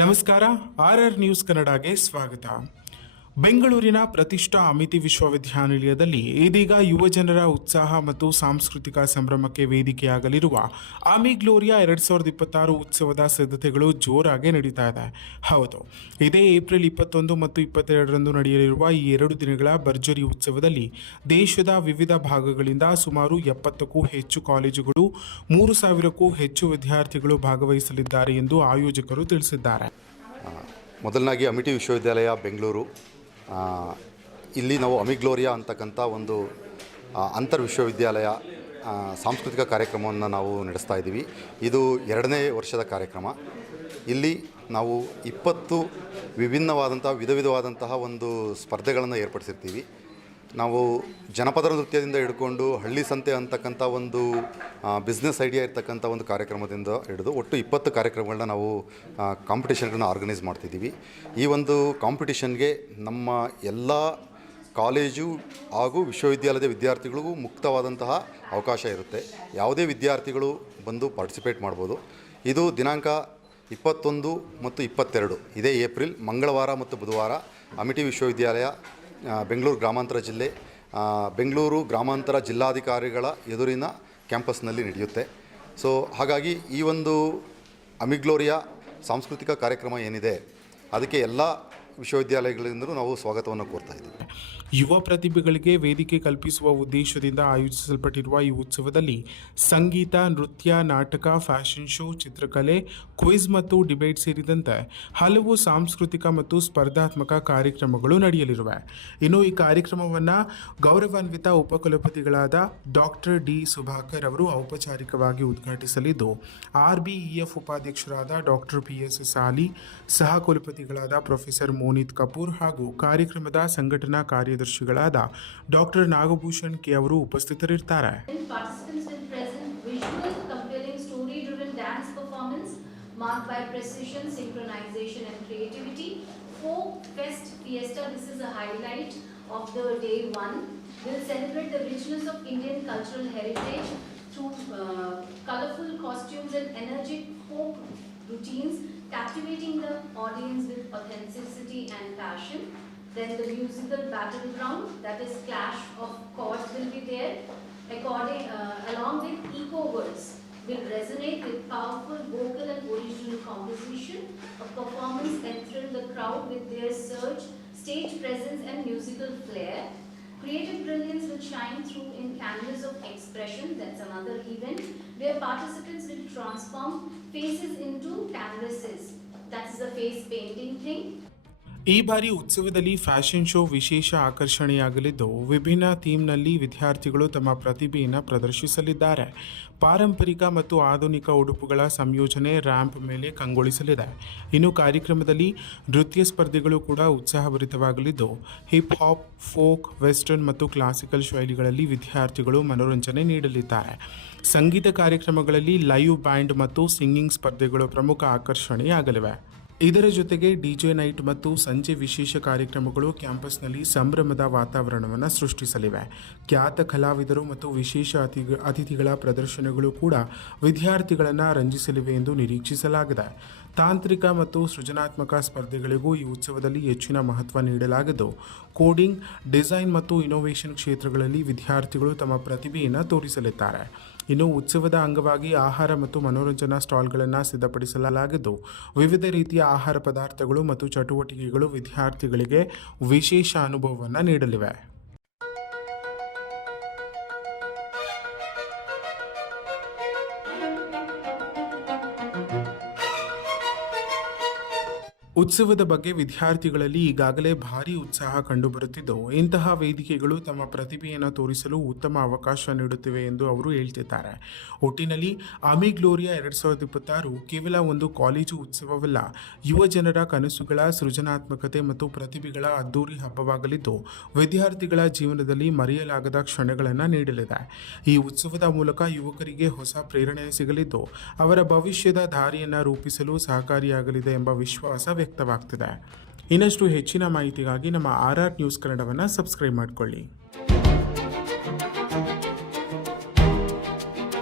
ನಮಸ್ಕಾರ. RR news ಕನ್ನಡಗೆ ಸ್ವಾಗತ. ಬೆಂಗಳೂರಿನ ಪ್ರತಿಷ್ಠಾ ಅಮಿತಿ ವಿಶ್ವವಿದ್ಯಾನಿಲಯದಲ್ಲಿ ಇದೀಗ ಯುವಜನರ ಉತ್ಸಾಹ ಮತ್ತು ಸಾಂಸ್ಕೃತಿಕ ಸಂಭ್ರಮಕ್ಕೆ ವೇದಿಕೆಯಾಗಲಿರುವ ಅಮಿಗ್ಲೋರಿಯಾ 2026 ಉತ್ಸವದ ಸಿದ್ಧತೆಗಳು ಜೋರಾಗಿ ನಡೀತಾ ಇದೆ. ಹೌದು, ಇದೇ ಏಪ್ರಿಲ್ 21 ಮತ್ತು 22ರಂದು ನಡೆಯಲಿರುವ ಈ 2 ದಿನಗಳ ಭರ್ಜರಿ ಉತ್ಸವದಲ್ಲಿ ದೇಶದ ವಿವಿಧ ಭಾಗಗಳಿಂದ ಸುಮಾರು 70ಕ್ಕೂ ಹೆಚ್ಚು ಕಾಲೇಜುಗಳು, 3,000ಕ್ಕೂ ಹೆಚ್ಚು ವಿದ್ಯಾರ್ಥಿಗಳು ಭಾಗವಹಿಸಲಿದ್ದಾರೆ ಎಂದು ಆಯೋಜಕರು ತಿಳಿಸಿದ್ದಾರೆ. ಮೊದಲನಾಗಿ ಅಮಿಟಿ ವಿಶ್ವವಿದ್ಯಾಲಯ ಬೆಂಗಳೂರು, ಇಲ್ಲಿ ನಾವು ಅಮಿಗ್ಲೋರಿಯಾ ಅಂತಕ್ಕಂಥ ಒಂದು ಅಂತರ್ ವಿಶ್ವವಿದ್ಯಾಲಯ ಸಾಂಸ್ಕೃತಿಕ ಕಾರ್ಯಕ್ರಮವನ್ನು ನಾವು ನಡೆಸ್ತಾ ಇದ್ದೀವಿ. ಇದು 2ನೇ ವರ್ಷದ ಕಾರ್ಯಕ್ರಮ. ಇಲ್ಲಿ ನಾವು 20 ವಿಧ ವಿಧವಾದಂತಹ ಒಂದು ಸ್ಪರ್ಧೆಗಳನ್ನು ಏರ್ಪಡಿಸಿರ್ತೀವಿ. ನಾವು ಜನಪದ ನೃತ್ಯದಿಂದ ಹಿಡ್ಕೊಂಡು ಹಳ್ಳಿ ಸಂತೆ ಅಂತಕ್ಕಂಥ ಒಂದು ಬಿಸ್ನೆಸ್ ಐಡಿಯಾ ಇರ್ತಕ್ಕಂಥ ಒಂದು ಕಾರ್ಯಕ್ರಮದಿಂದ ಹಿಡಿದು ಒಟ್ಟು 20 ಕಾರ್ಯಕ್ರಮಗಳನ್ನ ನಾವು ಕಾಂಪಿಟೇಷನ್ಗಳನ್ನ ಆರ್ಗನೈಸ್ ಮಾಡ್ತಿದ್ದೀವಿ. ಈ ಒಂದು ಕಾಂಪಿಟೇಷನ್ಗೆ ನಮ್ಮ ಎಲ್ಲ ಕಾಲೇಜು ಹಾಗೂ ವಿಶ್ವವಿದ್ಯಾಲಯದ ವಿದ್ಯಾರ್ಥಿಗಳಿಗೂ ಮುಕ್ತವಾದಂತಹ ಅವಕಾಶ ಇರುತ್ತೆ. ಯಾವುದೇ ವಿದ್ಯಾರ್ಥಿಗಳು ಬಂದು ಪಾರ್ಟಿಸಿಪೇಟ್ ಮಾಡ್ಬೋದು. ಇದು ದಿನಾಂಕ 21 ಮತ್ತು 22 ಇದೇ ಏಪ್ರಿಲ್ ಮಂಗಳವಾರ ಮತ್ತು ಬುಧವಾರ ಅಮಿಟಿ ವಿಶ್ವವಿದ್ಯಾಲಯ ಬೆಂಗಳೂರು ಗ್ರಾಮಾಂತರ ಜಿಲ್ಲೆ, ಬೆಂಗಳೂರು ಗ್ರಾಮಾಂತರ ಜಿಲ್ಲಾಧಿಕಾರಿಗಳ ಎದುರಿನ ಕ್ಯಾಂಪಸ್ನಲ್ಲಿ ನಡೆಯುತ್ತೆ. ಸೊ ಹಾಗಾಗಿ ಈ ಒಂದು ಅಮಿಗ್ಲೋರಿಯಾ ಸಾಂಸ್ಕೃತಿಕ ಕಾರ್ಯಕ್ರಮ ಏನಿದೆ ಅದಕ್ಕೆ ಎಲ್ಲ ವಿಶ್ವವಿದ್ಯಾಲಯಗಳಿಂದಲೂ ನಾವು ಸ್ವಾಗತವನ್ನು ಕೋರ್ತಾ ಇದ್ದೀವಿ. ಯುವ ಪ್ರತಿಭೆಗಳಿಗೆ ವೇದಿಕೆ ಕಲ್ಪಿಸುವ ಉದ್ದೇಶದಿಂದ ಆಯೋಜಿಸಲ್ಪಟ್ಟಿರುವ ಈ ಉತ್ಸವದಲ್ಲಿ ಸಂಗೀತ, ನೃತ್ಯ, ನಾಟಕ, ಫ್ಯಾಷನ್ ಶೋ, ಚಿತ್ರಕಲೆ, ಕ್ವಿಜ್ ಮತ್ತು ಡಿಬೇಟ್ ಸೇರಿದಂತೆ ಹಲವು ಸಾಂಸ್ಕೃತಿಕ ಮತ್ತು ಸ್ಪರ್ಧಾತ್ಮಕ ಕಾರ್ಯಕ್ರಮಗಳು ನಡೆಯಲಿವೆ. ಇನ್ನು ಈ ಕಾರ್ಯಕ್ರಮವನ್ನು ಗೌರವಾನ್ವಿತ ಉಪಕುಲಪತಿಗಳಾದ ಡಾಕ್ಟರ್ ಡಿ ಸುಧಾಕರ್ ಅವರು ಔಪಚಾರಿಕವಾಗಿ ಉದ್ಘಾಟಿಸಲಿದ್ದು, RBEF ಉಪಾಧ್ಯಕ್ಷರಾದ ಡಾಕ್ಟರ್ PS ಸಾಲಿ, ಸಹ ಕುಲಪತಿಗಳಾದ ಪ್ರೊಫೆಸರ್ ಮೋನಿತ್ ಕಪೂರ್ ಹಾಗೂ ಕಾರ್ಯಕ್ರಮದ ಸಂಘಟನಾ ಕಾರ್ಯದರ್ಶಿಗಳಾದ ಡಾಕ್ಟರ್ ನಾಗಭೂಷಣ್ ಕೆ ಅವರು ಉಪಸ್ಥಿತರಿರ್ತಾರೆ. Marked by precision, synchronization and creativity. Folk Fest Fiesta, this is a highlight of the day one. Will celebrate the richness of Indian cultural heritage through colorful costumes and energetic folk routines, captivating the audience with authenticity and passion. Then the musical battleground, that is clash of chords, will be there, along with eco words. Will resonate with powerful vocal and original composition. A performance can thrill the crowd with their surge, stage presence and musical flair. Creative brilliance will shine through in canvas of expression. That's another event where participants will transform faces into canvases. That's the face painting thing. ಈ ಬಾರಿ ಉತ್ಸವದಲ್ಲಿ fashion show ವಿಶೇಷ ಆಕರ್ಷಣೆಯಾಗಲಿದ್ದು, ವಿಭಿನ್ನ ಥೀಮ್ನಲ್ಲಿ ವಿದ್ಯಾರ್ಥಿಗಳು ತಮ್ಮ ಪ್ರತಿಭೆಯನ್ನು ಪ್ರದರ್ಶಿಸಲಿದ್ದಾರೆ. ಪಾರಂಪರಿಕ ಮತ್ತು ಆಧುನಿಕ ಉಡುಪುಗಳ ಸಂಯೋಜನೆ ರ್ಯಾಂಪ್ ಮೇಲೆ ಕಂಗೊಳಿಸಲಿದೆ. ಇನ್ನು ಕಾರ್ಯಕ್ರಮದಲ್ಲಿ ನೃತ್ಯ ಸ್ಪರ್ಧೆಗಳು ಕೂಡ ಉತ್ಸಾಹಭರಿತವಾಗಲಿದ್ದು, ಹಿಪ್ ಹಾಪ್, ಫೋಕ್, ವೆಸ್ಟರ್ನ್ ಮತ್ತು ಕ್ಲಾಸಿಕಲ್ ಶೈಲಿಗಳಲ್ಲಿ ವಿದ್ಯಾರ್ಥಿಗಳು ಮನೋರಂಜನೆ ನೀಡಲಿದ್ದಾರೆ. ಸಂಗೀತ ಕಾರ್ಯಕ್ರಮಗಳಲ್ಲಿ ಲೈವ್ ಬ್ಯಾಂಡ್ ಮತ್ತು ಸಿಂಗಿಂಗ್ ಸ್ಪರ್ಧೆಗಳು ಪ್ರಮುಖ ಆಕರ್ಷಣೆಯಾಗಲಿವೆ. ಇದರ ಜೊತೆಗೆ DJ ನೈಟ್ ಮತ್ತು ಸಂಜೆ ವಿಶೇಷ ಕಾರ್ಯಕ್ರಮಗಳು ಕ್ಯಾಂಪಸ್ನಲ್ಲಿ ಸಂಭ್ರಮದ ವಾತಾವರಣವನ್ನು ಸೃಷ್ಟಿಸಲಿವೆ. ಖ್ಯಾತ ಕಲಾವಿದರು ಮತ್ತು ವಿಶೇಷ ಅತಿಥಿಗಳ ಪ್ರದರ್ಶನಗಳು ಕೂಡ ವಿದ್ಯಾರ್ಥಿಗಳನ್ನು ರಂಜಿಸಲಿವೆ ಎಂದು ನಿರೀಕ್ಷಿಸಲಾಗಿದೆ. ತಾಂತ್ರಿಕ ಮತ್ತು ಸೃಜನಾತ್ಮಕ ಸ್ಪರ್ಧೆಗಳಿಗೂ ಈ ಉತ್ಸವದಲ್ಲಿ ಹೆಚ್ಚಿನ ಮಹತ್ವ ನೀಡಲಾಗಿದ್ದು, ಕೋಡಿಂಗ್, ಡಿಸೈನ್ ಮತ್ತು ಇನೋವೇಷನ್ ಕ್ಷೇತ್ರಗಳಲ್ಲಿ ವಿದ್ಯಾರ್ಥಿಗಳು ತಮ್ಮ ಪ್ರತಿಭೆಯನ್ನು ತೋರಿಸಲಿದ್ದಾರೆ. ಇನ್ನು ಉತ್ಸವದ ಅಂಗವಾಗಿ ಆಹಾರ ಮತ್ತು ಮನೋರಂಜನಾ ಸ್ಟಾಲ್ಗಳನ್ನು ಸಿದ್ಧಪಡಿಸಲಾಗಿದ್ದು, ವಿವಿಧ ರೀತಿಯ ಆಹಾರ ಪದಾರ್ಥಗಳು ಮತ್ತು ಚಟುವಟಿಕೆಗಳು ವಿದ್ಯಾರ್ಥಿಗಳಿಗೆ ವಿಶೇಷ ಅನುಭವವನ್ನು ನೀಡಲಿವೆ. ಉತ್ಸವದ ಬಗ್ಗೆ ವಿದ್ಯಾರ್ಥಿಗಳಲ್ಲಿ ಈಗಾಗಲೇ ಭಾರೀ ಉತ್ಸಾಹ ಕಂಡುಬರುತ್ತಿದ್ದು, ಇಂತಹ ವೇದಿಕೆಗಳು ತಮ್ಮ ಪ್ರತಿಭೆಯನ್ನು ತೋರಿಸಲು ಉತ್ತಮ ಅವಕಾಶ ನೀಡುತ್ತಿವೆ ಎಂದು ಅವರು ಹೇಳ್ತಿದ್ದಾರೆ. ಒಟ್ಟಿನಲ್ಲಿ ಅಮಿಗ್ಲೋರಿಯಾ 2026 ಕೇವಲ ಒಂದು ಕಾಲೇಜು ಉತ್ಸವವಲ್ಲ, ಯುವ ಜನರ ಕನಸುಗಳ, ಸೃಜನಾತ್ಮಕತೆ ಮತ್ತು ಪ್ರತಿಭೆಗಳ ಅದ್ದೂರಿ ಹಬ್ಬವಾಗಲಿದ್ದು, ವಿದ್ಯಾರ್ಥಿಗಳ ಜೀವನದಲ್ಲಿ ಮರೆಯಲಾಗದ ಕ್ಷಣಗಳನ್ನು ನೀಡಲಿದೆ. ಈ ಉತ್ಸವದ ಮೂಲಕ ಯುವಕರಿಗೆ ಹೊಸ ಪ್ರೇರಣೆ ಸಿಗಲಿದ್ದು, ಅವರ ಭವಿಷ್ಯದ ದಾರಿಯನ್ನು ರೂಪಿಸಲು ಸಹಕಾರಿಯಾಗಲಿದೆ ಎಂಬ ವಿಶ್ವಾಸ ವ್ಯಕ್ತವಾಗ್ತಿದೆ. ಇನ್ನಷ್ಟು ಹೆಚ್ಚಿನ ಮಾಹಿತಿಗಾಗಿ ನಮ್ಮ RR ನ್ಯೂಸ್ ಕನ್ನಡವನ್ನು ಸಬ್ಸ್ಕ್ರೈಬ್ ಮಾಡಿಕೊಳ್ಳಿ.